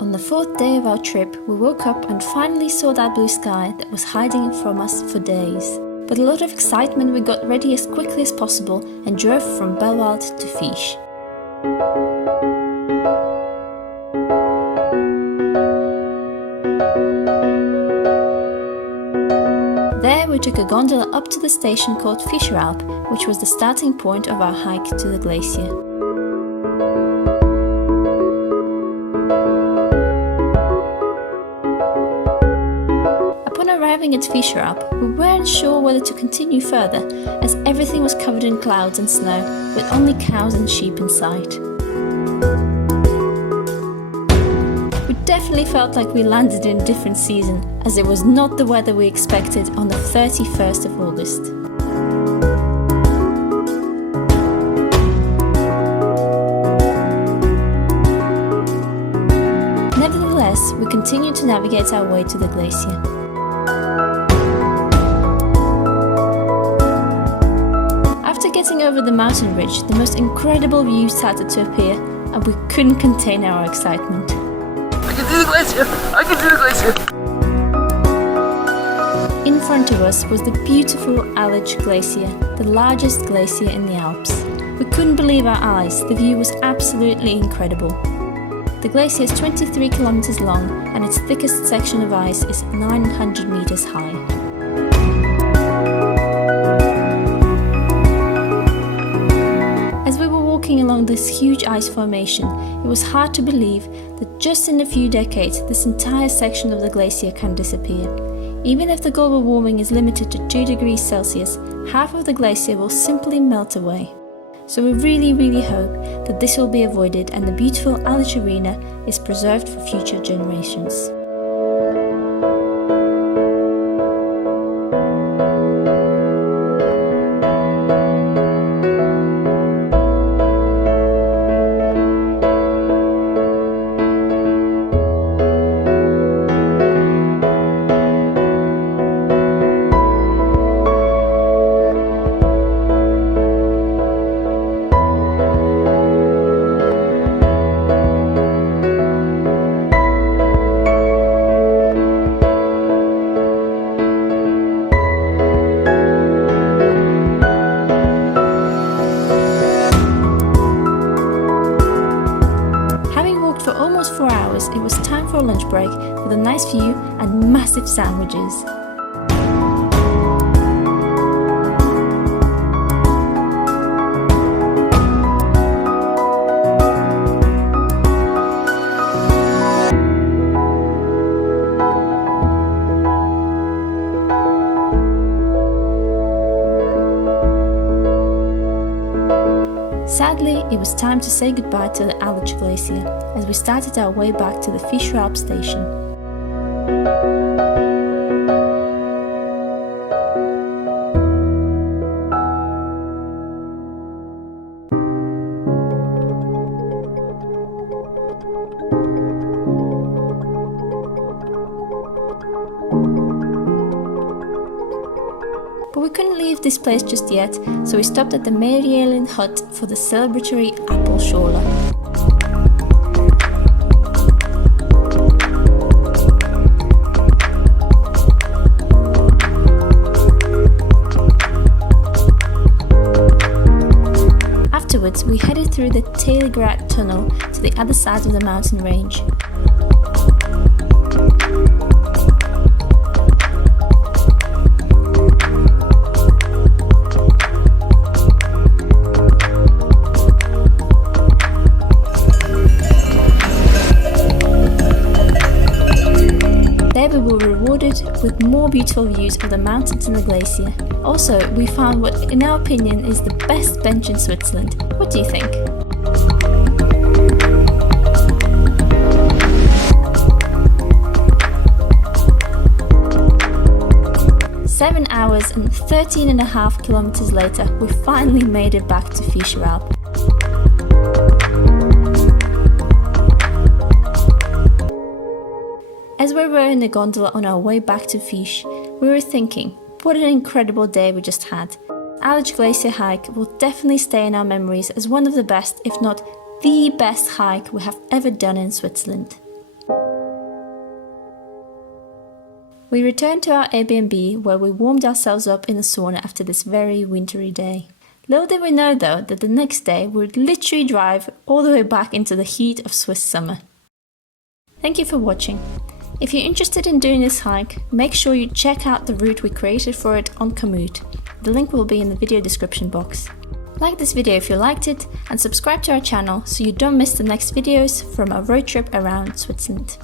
On the fourth day of our trip, we woke up and finally saw that blue sky that was hiding from us for days. With a lot of excitement, we got ready as quickly as possible and drove from Belwald to Fish. There we took a gondola up to the station called Fisherup, which was the starting point of our hike to the glacier. Upon arriving at Fisherup, we weren't sure whether to continue further, as everything was covered in clouds and snow, with only cows and sheep in sight. We definitely felt like we landed in a different season, as it was not the weather we expected on the 31st of August. Nevertheless, we continued to navigate our way to the glacier. After getting over the mountain ridge, the most incredible view started to appear, and we couldn't contain our excitement. I can see the glacier! I can see the glacier! In front of us was the beautiful Aletsch Glacier, the largest glacier in the Alps. We couldn't believe our eyes, the view was absolutely incredible. The glacier is 23 kilometers long and its thickest section of ice is 900 meters high. As we were walking along this huge ice formation, it was hard to believe that just in a few decades this entire section of the glacier can disappear. Even if the global warming is limited to 2 degrees Celsius, half of the glacier will simply melt away. So we really hope that this will be avoided and the beautiful Aletsch Arena is preserved for future generations. For almost 4 hours, it was time for a lunch break with a nice view and massive sandwiches. Sadly, it was time to say goodbye to the Aletsch Glacier as we started our way back to the Fisherup station. But we couldn't leave this place just yet, so we stopped at the Merielen hut for the celebratory apple schorle. Afterwards, we headed through the Telegrad tunnel to the other side of the mountain range. There we were rewarded with more beautiful views of the mountains and the glacier. Also, we found what, in our opinion, is the best bench in Switzerland. What do you think? Seven hours and 13.5 kilometers later, we finally made it back to Fisherup. As we were in the gondola on our way back to Fish, we were thinking, what an incredible day we just had. Aletsch Glacier hike will definitely stay in our memories as one of the best, if not the best hike we have ever done in Switzerland. We returned to our Airbnb where we warmed ourselves up in the sauna after this very wintry day. Little did we know though that the next day we would literally drive all the way back into the heat of Swiss summer. Thank you for watching. If you're interested in doing this hike, make sure you check out the route we created for it on Komoot. The link will be in the video description box. Like this video if you liked it and subscribe to our channel so you don't miss the next videos from our road trip around Switzerland.